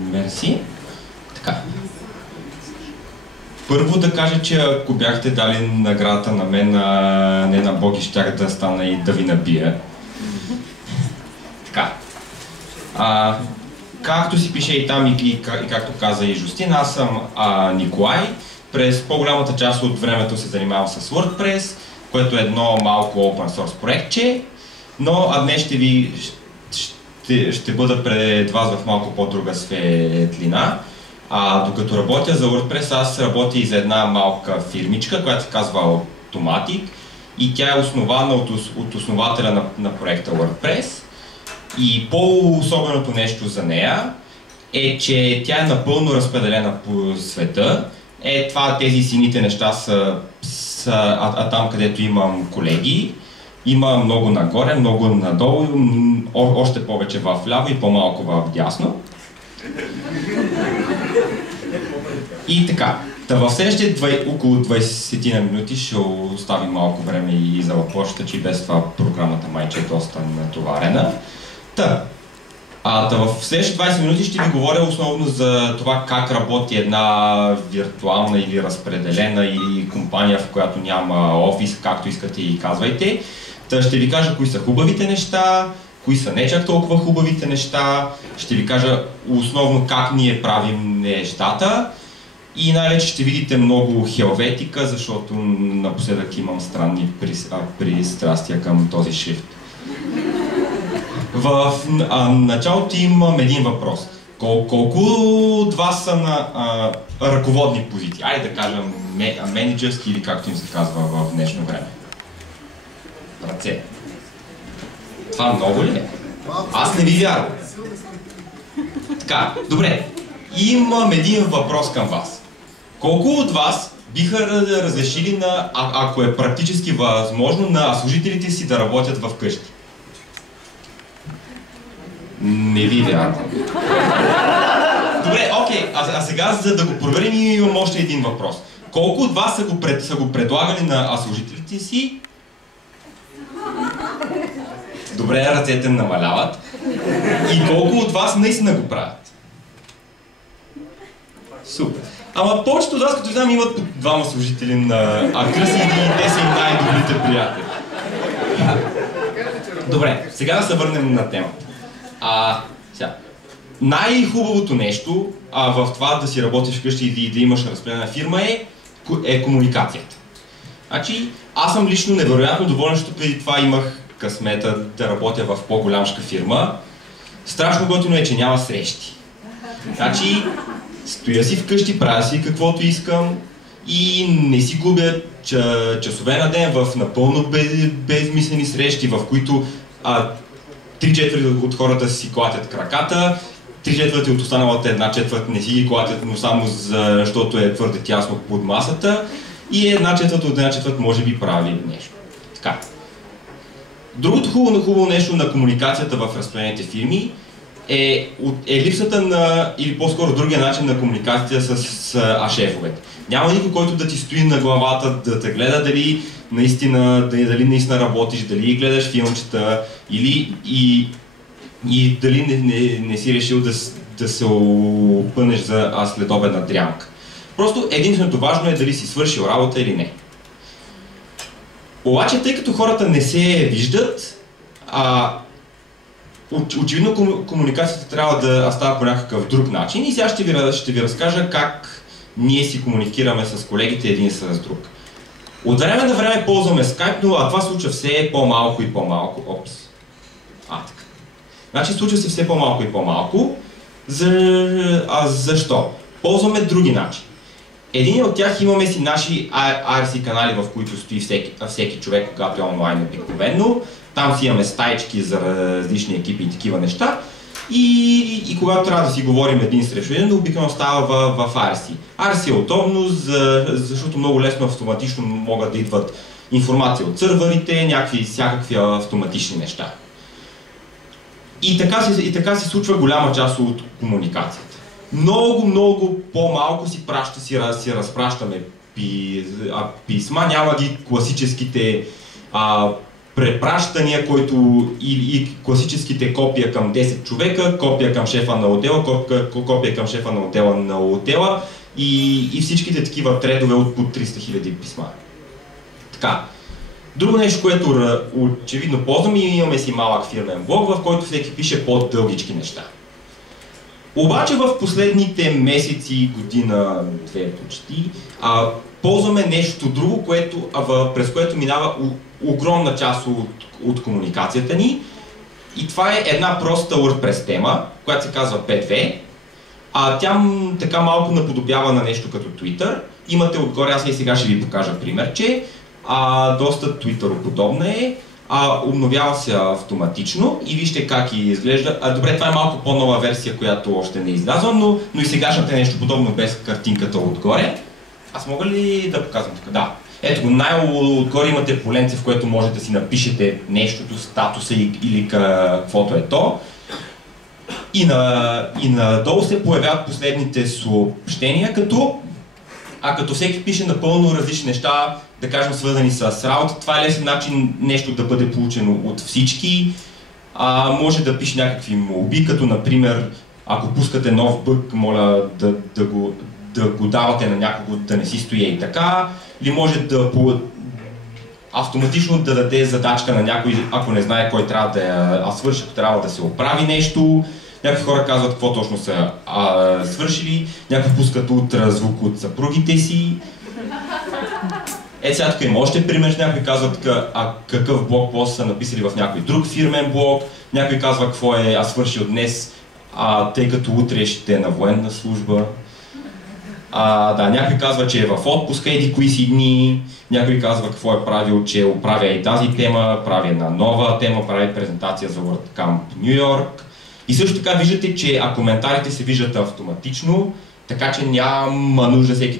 Мерси. Така. Първо да кажа, че ако бяхте дали наградата на мен, не на Боги, щях да стана и да ви набия. Така. Както си пише и там и както каза и Жустин, аз съм Николай. През по-голямата част от времето се занимавам с WordPress, което е едно малко open source проектче, но днес ще бъда пред вас в малко по-друга светлина. Докато работя за WordPress, аз работя и за една малка фирмичка, която се казва Automatic, и тя е основана от основателя на проекта WordPress. И по-особеното нещо за нея е, че тя е напълно разпределена по света. Тези сините неща са там, където имам колеги. Има много нагоре, много надолу, още повече вляво и по-малко вдясно. И така, в следващите около 20 на минути ще оставим малко време и за въпросите, че без това програмата майче е доста натоварена. В следващите 20 минути ще ви говоря основно за това как работи една виртуална или разпределена или компания, в която няма офис, както искате и казвайте. Ще ви кажа кои са хубавите неща, кои са не чак толкова хубавите неща, ще ви кажа основно как ние правим нещата и най-вече ще видите много хелветика, защото напоследък имам странни пристрастия към този шрифт. В началото имам един въпрос. Колко от вас са на ръководни позиции? Айде да кажем менеджерски или както им се казва в днешно време. Ръце. Това много ли е? Аз не ви вярвам. Така, добре. Имам един въпрос към вас. Колко от вас биха разрешили, ако е практически възможно, на служителите си да работят в къщи? Не ви вярвам. Добре, окей, а сега за да го проверим имам още един въпрос. Колко от вас са го предлагали на служителите си? Добре, ръцете намаляват. И колко от вас наистина го правят? Супер. Ама повечето от вас, като знам, имат двама служители на къси и те са им най-добрите приятели. Добре, сега да се върнем на темата. Най-хубавото нещо в това да си работиш вкъщи и да имаш разпределена фирма е комуникацията. Значи, аз съм лично невероятно доволен, защото преди това имах късмета да работя в по-голямшка фирма. Страшно готино е, че няма срещи. Значи, стоя си вкъщи, правя си каквото искам и не си губя часове на ден в напълно безмислени срещи, в които 3/4 от хората си клатят краката, 3/4 от останалата 1/4 не си ги клатят, но само защото е твърде тясно под масата и 1/4 от 1/4 може би прави нещо. Така. Другото хубаво нещо на комуникацията в разпределените фирми е липсата на, или по-скоро другия начин на комуникация с шефовете. Няма никой, който да ти стои на главата, да те гледа дали наистина работиш, дали гледаш филмчета, и дали не си решил да се опънеш за следобедна дрямка. Просто единственото важно е дали си свършил работа или не. Обаче, тъй като хората не се виждат, очевидно комуникацията трябва да става по някакъв друг начин и сега ще ви разкажа как ние си комуникираме с колегите един с друг. От време на време ползваме Skype, но това случва все по-малко и по-малко. Така. Значи случва се все по-малко и по-малко. Защо? Ползваме други начини. Един от тях имаме си наши IRC канали, в които стои всеки човек, когато е онлайн обикновено. Там си имаме стаички за различни екипи и такива неща. И когато трябва да си говорим един срещу един, обикновено става в IRC. IRC е удобно, защото много лесно автоматично могат да идват информация от сървърите, всякакви автоматични неща. И така се случва голяма част от комуникацията. Много по-малко си разпращаме писма, няма ги класическите препращания, който и класическите копия към 10 човека, копия към шефа на отдела, копия към шефа на отдела и всичките такива тредове от по 300 000 писма. Така. Друго нещо, което очевидно ползвам, и имаме си малък фирмен блог, в който всеки пише по-дългички неща. Обаче в последните месеци, година, две почти, ползваме нещо друго, през което минава огромна част от комуникацията ни. И това е една проста WordPress тема, която се казва P2. Тя така малко наподобява на нещо като Twitter. Имате отгоре, аз и сега ще ви покажа примерче. Доста Twitter-подобна е. Обновява се автоматично и вижте как изглежда. Добре, това е малко по-нова версия, която още не е излязла, но и сегашната е нещо подобно без картинката отгоре. Аз мога ли да показвам тук? Да. Ето го, най-отгоре имате поленце, в което можете да си напишете нещото, статуса или каквото е то. И надолу се появяват последните съобщения, като всеки пише напълно различни неща, да кажем свързани с работа. Това е лесен начин нещо да бъде получено от всички. Може да пише някакви молби, като например, ако пускате нов бъг, моля да го давате на някого да не си стои и така. Или може да автоматично да даде задачка на някой, ако не знае кой трябва да свърши, ако трябва да се оправи нещо. Някои хора казват какво точно са свършили, някои пускат ултразвук от съпругите си. Сега тук има още пример, някои казват какъв блогпост са написали в някой друг фирмен блог, някой казва какво е свършил днес, тъй като утре ще е на военна служба. Някой казва, че е в отпуска еди кои си дни, някой казва какво е правил, че оправя и тази тема, прави една нова тема, прави презентация за WordCamp Ню Йорк. И също така виждате, че коментарите се виждат автоматично, така че няма нужда всеки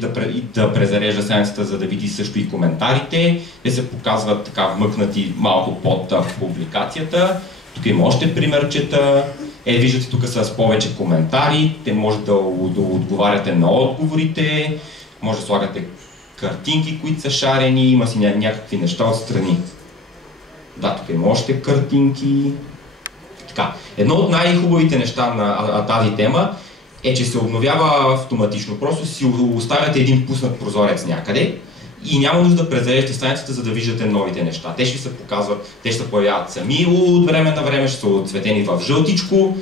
да презарежда страницата, за да види също и коментарите. Те се показват така вмъкнати малко под публикацията. Тук има още примерчета. Виждате тук с повече коментари. Те може да отговаряте на отговорите. Може да слагате картинки, които са шарени. Има си някакви неща отстрани. Тук има още картинки. Така. Едно от най-хубавите неща на тази тема е, че се обновява автоматично. Просто си оставяте един пуснат прозорец някъде и няма нужда да презареждате страницата, за да виждате новите неща. Те ще се показват, те ще се появяват сами от време на време, ще са отцветени в жълтичко.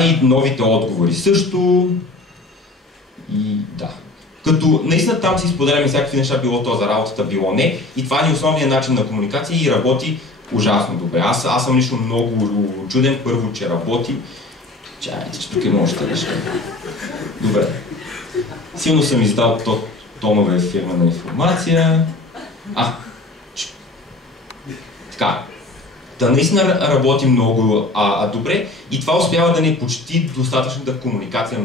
И новите отговори също. Като наистина там си споделяме всякакви неща, било то за работата, било не. И това е основният начин на комуникация и работи ужасно добре. Аз съм лично много чуден, първо, че работи. Чайте, че тук има още неща. Добре. Силно съм издал тонове фирмена информация. Така. Наистина работи много добре и това успява да не почти достатъчната комуникация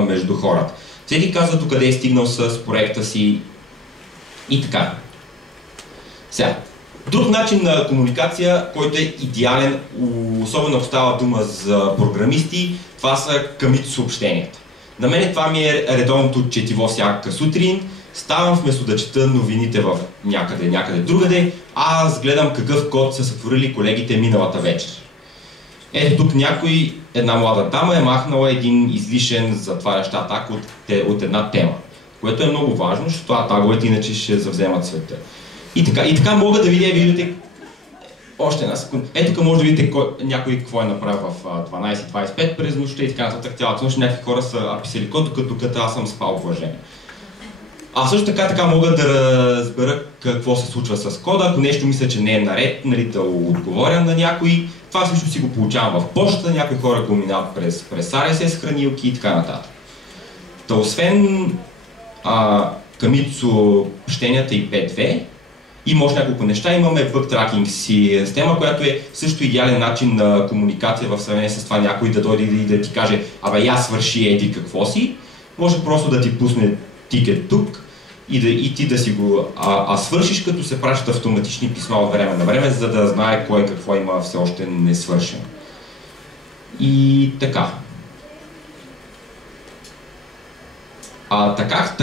между хората. Всеки казва докъде е стигнал с проекта си и така. Сега. Друг начин на комуникация, който е идеален, особено ако става дума за програмисти, това са commit съобщенията. На мен това ми е редовното четиво всяка сутрин. Ставам вместо да чета новините в някъде другаде, аз гледам какъв код са сътворили колегите миналата вечер. Ето тук една млада дама е махнала един излишен затварящ атак от една тема, което е много важно, защото атаговете иначе ще завземат света. И така мога да виждате още една секунда. Тук може да видите някой какво е направил в 12:25 през нощта и така нататък. Цялата нощ някакви хора са писали код, докато аз съм спал блажен. Също така мога да разбера какво се случва с кода. Ако нещо мисля, че не е наред, да отговоря на някой. Това също си го получавам в почта, някои хора го минават през RSS хранилки и така нататък. Освен commit съобщенията и P2, има още няколко неща. Имаме bug tracking система, която е също идеален начин на комуникация в сравнение с това някой да дойде и да ти каже я свърши еди какво си. Може просто да ти пусне тикет тук и ти да си го свършиш, като се пращат автоматични писма от време на време, за да знае кой какво има все още не свършен. И така.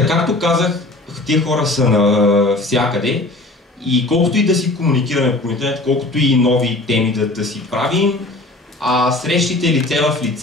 Както казах, тия хора са навсякъде. И колкото и да си комуникираме по интернет, колкото и нови теми да си правим, срещите лице в лице